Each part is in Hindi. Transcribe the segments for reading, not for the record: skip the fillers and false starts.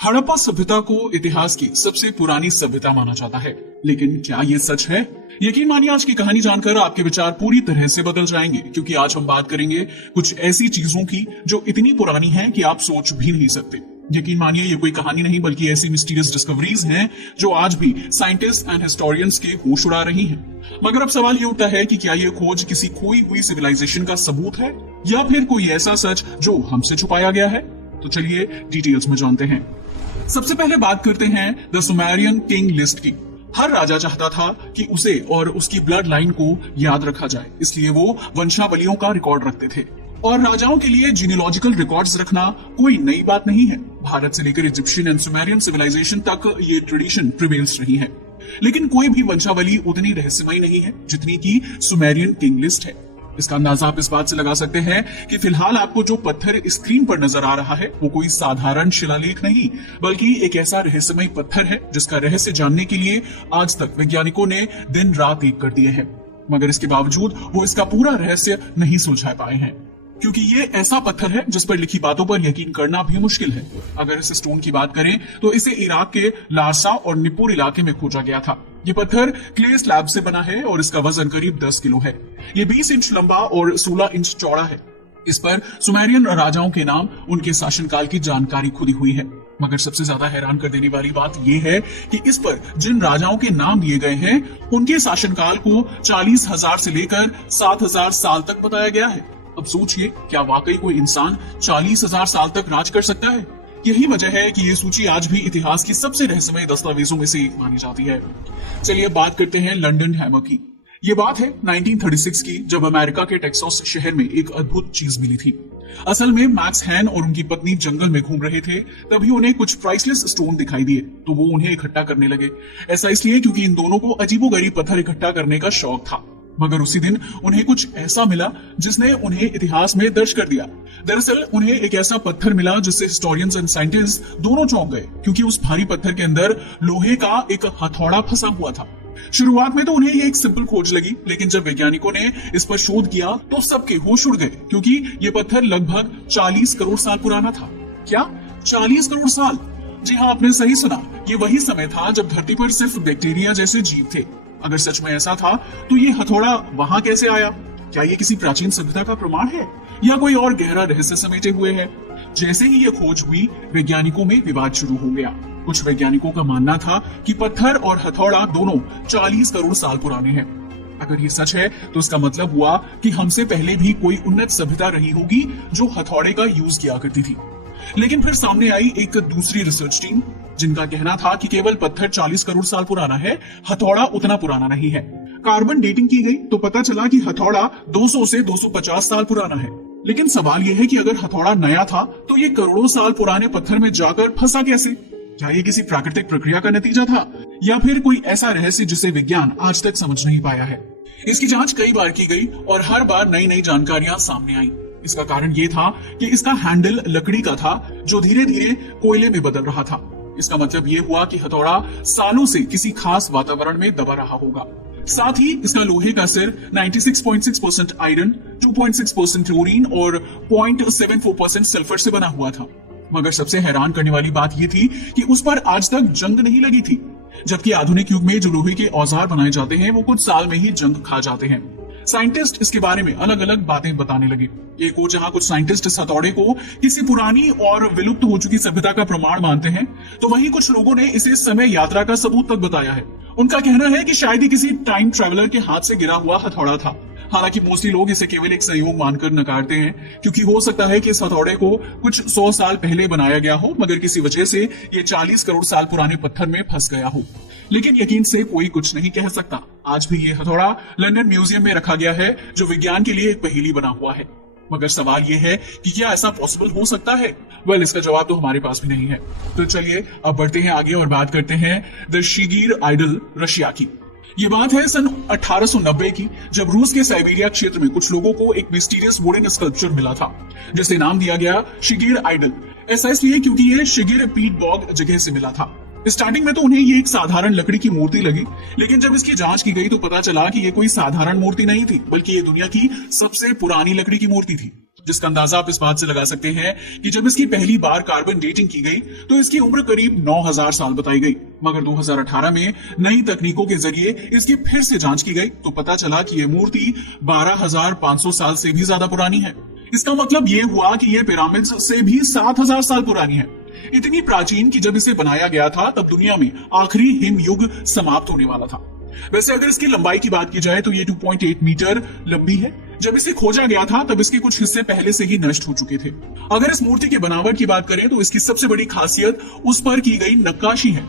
हड़प्पा सभ्यता को इतिहास की सबसे पुरानी सभ्यता माना जाता है, लेकिन क्या ये सच है? यकीन मानिए आज की कहानी जानकर आपके विचार पूरी तरह से बदल जाएंगे, क्योंकि आज हम बात करेंगे कुछ ऐसी चीजों की जो इतनी पुरानी हैं कि आप सोच भी नहीं सकते। यकीन मानिए ये कोई कहानी नहीं बल्कि ऐसी मिस्टीरियस डिस्कवरीज हैं जो आज भी साइंटिस्ट एंड हिस्टोरियंस के होश उड़ा रही हैं। मगर अब सवाल ये उठता है कि क्या ये खोज किसी खोई हुई सिविलाइजेशन का सबूत है या फिर कोई ऐसा सच जो हमसे छुपाया गया है? तो चलिए डिटेल्स में जानते हैं। सबसे पहले बात करते हैं द सुमेरियन किंग लिस्ट की। हर राजा चाहता था कि उसे और उसकी ब्लड लाइन को याद रखा जाए, इसलिए वो वंशावलियों का रिकॉर्ड रखते थे। और राजाओं के लिए जीनियोलॉजिकल रिकॉर्ड्स रखना कोई नई बात नहीं है। भारत से लेकर इजिप्शियन एंड सुमेरियन सिविलाइजेशन तक ये ट्रेडिशन प्रिवेल्स रही है। लेकिन कोई भी वंशावली उतनी रहस्यमयी नहीं है जितनी की सुमेरियन किंग लिस्ट है। इसका अंदाजा आप इस बात से लगा सकते हैं कि फिलहाल आपको जो पत्थर स्क्रीन पर नजर आ रहा है वो कोई साधारण शिलालेख नहीं, बल्कि एक ऐसा रहस्यमय पत्थर है जिसका रहस्य जानने के लिए आज तक वैज्ञानिकों ने दिन रात एक कर दिए हैं। मगर इसके बावजूद वो इसका पूरा रहस्य नहीं सुलझा पाए हैं, क्योंकि ये ऐसा पत्थर है जिस पर लिखी बातों पर यकीन करना भी मुश्किल है। अगर इस स्टोन की बात करें तो इसे इराक के लारसा और निपुर इलाके में खोजा गया था। ये पत्थर क्ले स्लैब से बना है और इसका वजन करीब 10 किलो है। ये 20 इंच लंबा और 16 इंच चौड़ा है। इस पर सुमेरियन राजाओं के नाम, उनके शासनकाल की जानकारी खुदी हुई है। मगर सबसे ज्यादा हैरान कर देने वाली बात यह है कि इस पर जिन राजाओं के नाम दिए गए हैं उनके शासनकाल को 40,000 से लेकर 7,000 साल तक बताया गया है। अब सोचिए, क्या वाकई कोई इंसान 40,000 साल तक राज कर सकता है? यही वजह है कि ये सूची आज भी इतिहास की सबसे रहस्यमय दस्तावेजों में से एक मानी जाती है। चलिए बात करते हैं लंदन हैमर की। ये बात है 1936 की, जब अमेरिका के टेक्सास शहर में एक अद्भुत चीज मिली थी। असल में मैक्स हैन और उनकी पत्नी जंगल में घूम रहे थे, तभी उन्हें कुछ प्राइसलेस स्टोन दिखाई दिए, तो वो उन्हें इकट्ठा करने लगे। ऐसा इसलिए क्योंकि इन दोनों को अजीबोगरीब पत्थर इकट्ठा करने का शौक था। मगर उसी दिन उन्हें कुछ ऐसा मिला जिसने उन्हें इतिहास में दर्ज कर दिया। दरअसल उन्हें एक ऐसा पत्थर मिला जिससे हिस्टोरियंस एंड साइंटिस्ट दोनों चौंक गए, क्योंकि उस भारी पत्थर के अंदर लोहे का एक हथौड़ा फंसा हुआ था। शुरुआत में तो उन्हें ये एक सिंपल खोज लगी, लेकिन जब वैज्ञानिकों ने इस पर शोध किया तो सबके होश उड़ गए, क्योंकि ये पत्थर लगभग 40 करोड़ साल पुराना था। क्या 40 करोड़ साल? जी हाँ, आपने सही सुना। ये वही समय था जब धरती पर सिर्फ बैक्टीरिया जैसे जीव थे। अगर सच में ऐसा था तो ये हथौड़ा वहां कैसे आया? क्या ये किसी प्राचीन सभ्यता का प्रमाण है या कोई और गहरा रहस्य समेटे हुए है? जैसे ही ये खोज हुई, वैज्ञानिकों में विवाद शुरू हो गया। कुछ वैज्ञानिकों का मानना था कि पत्थर और हथौड़ा दोनों 40 करोड़ साल पुराने हैं। अगर ये सच है तो इसका मतलब हुआ कि हमसे पहले भी कोई उन्नत सभ्यता रही होगी जो हथौड़े का यूज किया करती थी। लेकिन फिर सामने आई एक दूसरी रिसर्च टीम, जिनका कहना था कि केवल पत्थर 40 करोड़ साल पुराना है, हथौड़ा उतना पुराना नहीं है। कार्बन डेटिंग की गई तो पता चला कि हथौड़ा 200 से 250 साल पुराना है। लेकिन सवाल यह है कि अगर हथौड़ा नया था तो ये करोड़ों साल पुराने पत्थर में जाकर फंसा कैसे? क्या ये किसी प्राकृतिक प्रक्रिया का नतीजा था या फिर कोई ऐसा रहस्य जिसे विज्ञान आज तक समझ नहीं पाया है? इसकी जांच कई बार की गई और हर बार नई नई जानकारियां सामने आई। इसका कारण ये था कि इसका हैंडल लकड़ी का था जो धीरे धीरे कोयले में बदल रहा था। इसका मतलब ये हुआ कि हथौड़ा सालों से किसी खास वातावरण में दबा रहा होगा। साथ ही इसका लोहे का सिर 96.6% आयरन, 2.6% क्लोरीन और 0.74% सल्फर से बना हुआ था। मगर सबसे हैरान करने वाली बात यह थी कि उस पर आज तक जंग नहीं लगी थी, जबकि आधुनिक युग में जो लोहे के औजार बनाए जाते हैं वो कुछ साल में ही जंग खा जाते हैं। साइंटिस्ट इसके बारे में अलग अलग बातें बताने लगे। एक और जहां कुछ साइंटिस्ट इस हथौड़े को किसी पुरानी और विलुप्त हो चुकी सभ्यता का प्रमाण मानते हैं, तो वहीं कुछ लोगों ने इसे समय यात्रा का सबूत तक बताया है। उनका कहना है कि शायद ही किसी टाइम ट्रेवलर के हाथ से गिरा हुआ हथौड़ा था। हालांकि मोस्टली लोग इसे केवल एक संयोग मानकर नकारते हैं, क्योंकि हो सकता है कि इस हथौड़े को कुछ 100 साल पहले बनाया गया हो, मगर किसी वजह से ये 40 करोड़ साल पुराने पत्थर में फंस गया हो। लेकिन यकीन से कोई कुछ नहीं कह सकता। आज भी ये हथौड़ा लंदन म्यूजियम में रखा गया है, जो विज्ञान के लिए एक पहेली बना हुआ है। मगर सवाल ये है कि क्या ऐसा पॉसिबल हो सकता है? वेल, इसका जवाब तो हमारे पास भी नहीं है। तो चलिए अब बढ़ते हैं आगे और बात करते हैं द शिगिर आइडल रशिया की। ये बात है सन 1890 की, जब रूस के साइबेरिया क्षेत्र में कुछ लोगों को एक मिस्टीरियस वुडन स्कल्पचर मिला था, जिसे नाम दिया गया शिगिर आइडल। ऐसा इसलिए क्योंकि ये शिगिर पीट बॉग जगह से मिला था। स्टार्टिंग में तो उन्हें ये एक साधारण लकड़ी की मूर्ति लगी, लेकिन जब इसकी जांच की गई तो पता चला कि ये कोई साधारण मूर्ति नहीं थी, बल्कि ये दुनिया की सबसे पुरानी लकड़ी की मूर्ति थी। जिसका अंदाजा आप इस बात से लगा सकते हैं कि जब इसकी पहली बार कार्बन डेटिंग की गई तो इसकी उम्र करीब 9000 साल बताई गई। मगर 2018 में नई तकनीकों के जरिए इसकी फिर से जांच की गई तो पता चला कि यह मूर्ति 12500 साल से भी ज्यादा पुरानी है। इसका मतलब ये हुआ कि यह पिरामिड्स से भी 7000 साल पुरानी है। इतनी प्राचीन कि जब इसे बनाया गया था तब दुनिया में आखिरी हिम युग समाप्त होने वाला था। वैसे अगर इसकी लंबाई की बात की जाए तो ये 2.8 मीटर लंबी है। जब इसे खोजा गया था तब इसके कुछ हिस्से पहले से ही नष्ट हो चुके थे। अगर इस मूर्ति की बनावट की बात करें तो इसकी सबसे बड़ी खासियत उस पर की गई नक्काशी है।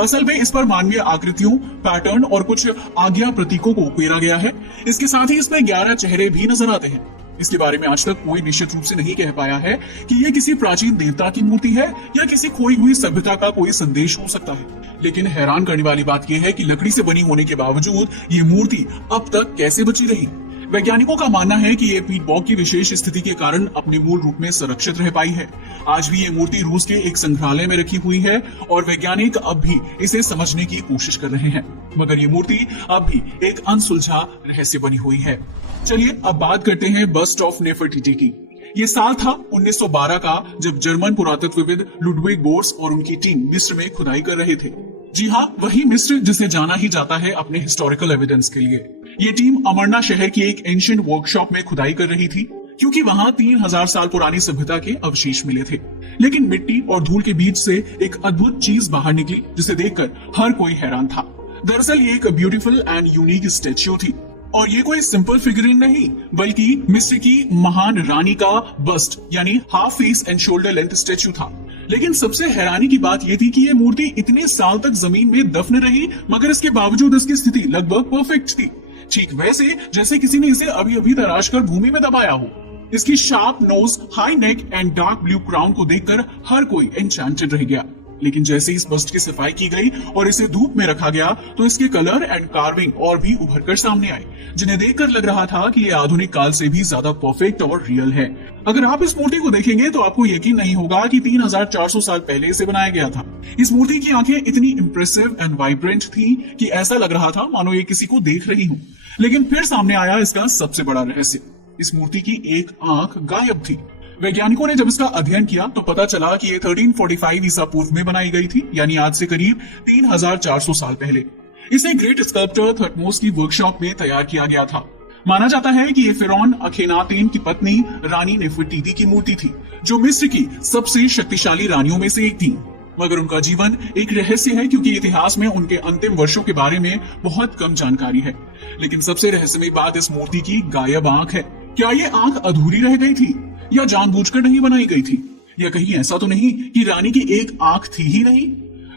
असल में इस पर मानवीय आकृतियों, पैटर्न और कुछ आज्ञा प्रतीकों को उकेरा गया है। इसके साथ ही इसमें 11 चेहरे भी नजर आते हैं। इसके बारे में आज तक कोई निश्चित रूप से नहीं कह पाया है कि यह किसी प्राचीन देवता की मूर्ति है या किसी खोई हुई सभ्यता का कोई संदेश हो सकता है। लेकिन हैरान करने वाली बात यह है कि लकड़ी से बनी होने के बावजूद ये मूर्ति अब तक कैसे बची रही। वैज्ञानिकों का मानना है कि ये पीट बॉग की विशेष स्थिति के कारण अपने मूल रूप में संरक्षित रह पाई है। आज भी ये मूर्ति रूस के एक संग्रहालय में रखी हुई है और वैज्ञानिक अब भी इसे समझने की कोशिश कर रहे हैं, मगर ये मूर्ति अब भी एक अनसुलझा रहस्य बनी हुई है। चलिए अब बात करते हैं बस्ट ऑफ नेफरटिटी की। ये साल था 1912 का, जब जर्मन पुरातत्वविद लुडविग बोर्स और उनकी टीम मिस्र में खुदाई कर रहे थे। जी हाँ, वही मिस्र जिसे जाना ही जाता है अपने हिस्टोरिकल एविडेंस के लिए। ये टीम अमरना शहर की एक एंशिएंट वर्कशॉप में खुदाई कर रही थी, क्योंकि वहां 3000 साल पुरानी सभ्यता के अवशेष मिले थे। लेकिन मिट्टी और धूल के बीच से एक अद्भुत चीज बाहर निकली, जिसे देखकर हर कोई हैरान था। दरअसल ये एक ब्यूटीफुल एंड यूनिक स्टेच्यू थी, और ये कोई सिंपल फिगरिन नहीं, बल्कि मिस्र की महान रानी का बस्ट यानी half face and shoulder length statue था। लेकिन सबसे हैरानी की बात यह थी कि ये मूर्ति इतने साल तक जमीन में दफन रही, मगर इसके बावजूद इसकी स्थिति लगभग परफेक्ट थी। ठीक वैसे जैसे किसी ने इसे अभी अभी तराश कर भूमि में दबाया हो। इसकी sharp nose, high neck and dark blue crown को देखकर हर कोई एन्चेंटेड रह गया। लेकिन जैसे इस बस्ट की सफाई की गई और इसे धूप में रखा गया तो इसके कलर एंड कार्विंग और भी उभर कर सामने आए, जिन्हें देखकर लग रहा था कि ये आधुनिक काल से भी ज्यादा परफेक्ट और रियल है। अगर आप इस मूर्ति को देखेंगे तो आपको यकीन नहीं होगा कि 3400 साल पहले इसे बनाया गया था। इस मूर्ति की आंखें इतनी इंप्रेसिव एंड वाइब्रेंट थी कि ऐसा लग रहा था मानो ये किसी को देख रही हूँ। लेकिन फिर सामने आया इसका सबसे बड़ा रहस्य। इस मूर्ति की एक आंख गायब थी। वैज्ञानिकों ने जब इसका अध्ययन किया तो पता चला कि ये 1345 ईसा पूर्व में बनाई गई थी, यानी आज से करीब 3400 साल पहले। इसे ग्रेट स्कल्प्टर थटमोस की वर्कशॉप में तैयार किया गया था। माना जाता है कि ये फिरौन अखेनातेन की पत्नी रानी नेफरटीटी की मूर्ति थी, जो मिस्र की सबसे शक्तिशाली रानियों में से एक थी। मगर उनका जीवन एक रहस्य है, क्योंकि इतिहास में उनके अंतिम वर्षों के बारे में बहुत कम जानकारी है। लेकिन सबसे रहस्यमयी बात इस मूर्ति की गायब आंख है। क्या ये आंख अधूरी रह गई थी या जानबूझकर नहीं बनाई गई थी, या कहीं ऐसा तो नहीं कि रानी की एक आंख थी ही नहीं।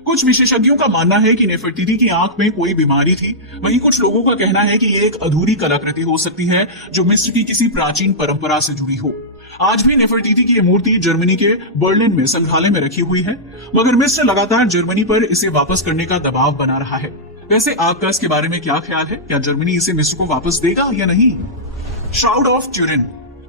कुछ विशेषज्ञों का मानना है कि नेफरटीटी की आंख में कोई बीमारी थी। वहीं कुछ लोगों का कहना है कि ये एक अधूरी कलाकृति हो सकती है जो मिस्र की किसी प्राचीन परंपरा से जुड़ी हो। आज भी नेफरटीटी की ये मूर्ति जर्मनी के बर्लिन में संग्रहालय में रखी हुई है, मगर मिस्र लगातार जर्मनी पर इसे वापस करने का दबाव बना रहा है। वैसे आपका इसके बारे में क्या ख्याल है? क्या जर्मनी इसे मिस्र को वापस देगा या नहीं? श्राउड ऑफ ट्यूरिन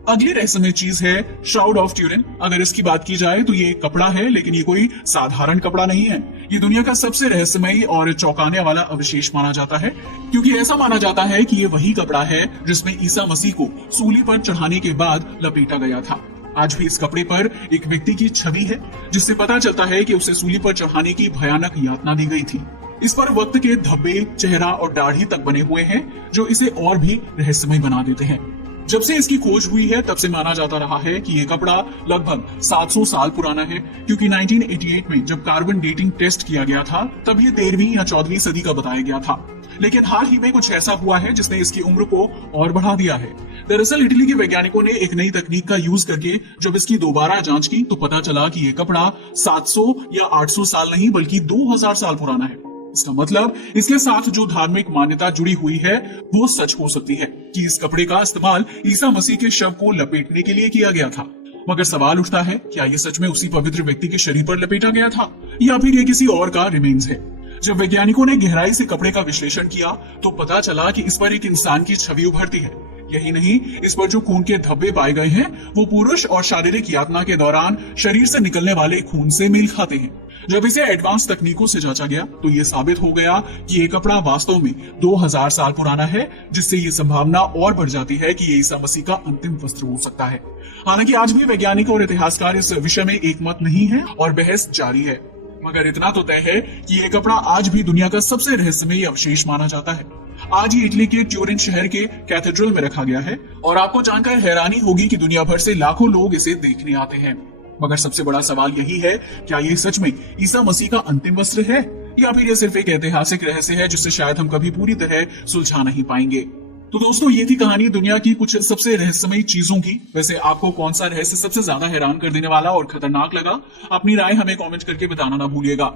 अगली रहस्यमय चीज है। श्राउड ऑफ ट्यूरिन, अगर इसकी बात की जाए तो ये कपड़ा है, लेकिन ये कोई साधारण कपड़ा नहीं है। ये दुनिया का सबसे रहस्यमयी और चौंकाने वाला अवशेष माना जाता है, क्योंकि ऐसा माना जाता है कि ये वही कपड़ा है जिसमें ईसा मसीह को सूली पर चढ़ाने के बाद लपेटा गया था। आज भी इस कपड़े पर एक व्यक्ति की छवि है, जिससे पता चलता है कि उसे सूली पर चढ़ाने की भयानक यातना दी गई थी। इस पर वक्त के धब्बे, चेहरा और दाढ़ी तक बने हुए हैं, जो इसे और भी रहस्यमय बना देते हैं। जब से इसकी खोज हुई है तब से माना जाता रहा है कि ये कपड़ा लगभग 700 साल पुराना है, क्योंकि 1988 में जब कार्बन डेटिंग टेस्ट किया गया था तब ये 13वीं या 14वीं सदी का बताया गया था। लेकिन हाल ही में कुछ ऐसा हुआ है जिसने इसकी उम्र को और बढ़ा दिया है। दरअसल इटली के वैज्ञानिकों ने एक नई तकनीक का यूज करके जब इसकी दोबारा जांच की तो पता चला कि ये कपड़ा 700 या 800 साल नहीं बल्कि 2000 साल पुराना है। इसका मतलब इसके साथ जो धार्मिक मान्यता जुड़ी हुई है वो सच हो सकती है कि इस कपड़े का इस्तेमाल ईसा मसीह के शव को लपेटने के लिए किया गया था। मगर सवाल उठता है, क्या ये सच में उसी पवित्र व्यक्ति के शरीर पर लपेटा गया था या फिर ये किसी और का रिमेन्स है? जब वैज्ञानिकों ने गहराई से कपड़े का विश्लेषण किया तो पता चला कि इस पर एक इंसान की छवि उभरती है। यही नहीं, इस पर जो खून के धब्बे पाए गए हैं वो पुरुष और शारीरिक यातना के दौरान शरीर से निकलने वाले खून से मेल खाते हैं। जब इसे एडवांस तकनीकों से जांचा गया तो ये साबित हो गया कि ये कपड़ा वास्तव में 2000 साल पुराना है, जिससे ये संभावना और बढ़ जाती है कि ये ईसा मसीह का अंतिम वस्त्र हो सकता है। हालांकि आज भी वैज्ञानिक और इतिहासकार इस विषय में एकमत नहीं है और बहस जारी है, मगर इतना तो तय है कि ये कपड़ा आज भी दुनिया का सबसे रहस्यमयी अवशेष माना जाता है। आज ही इटली के ट्यूरिन शहर के कैथेड्रल में रखा गया है और आपको जानकर हैरानी होगी कि दुनिया भर से लाखों लोग इसे देखने आते हैं। मगर सबसे बड़ा सवाल यही है, क्या ये सच में ईसा मसीह का अंतिम वस्त्र है या फिर ये सिर्फ एक ऐतिहासिक रहस्य है जिसे शायद हम कभी पूरी तरह सुलझा नहीं पाएंगे। तो दोस्तों, ये थी कहानी दुनिया की कुछ सबसे रहस्यमयी चीजों की। वैसे आपको कौन सा रहस्य सबसे ज्यादा हैरान कर देने वाला और खतरनाक लगा? अपनी राय हमें कमेंट करके बताना ना भूलिएगा।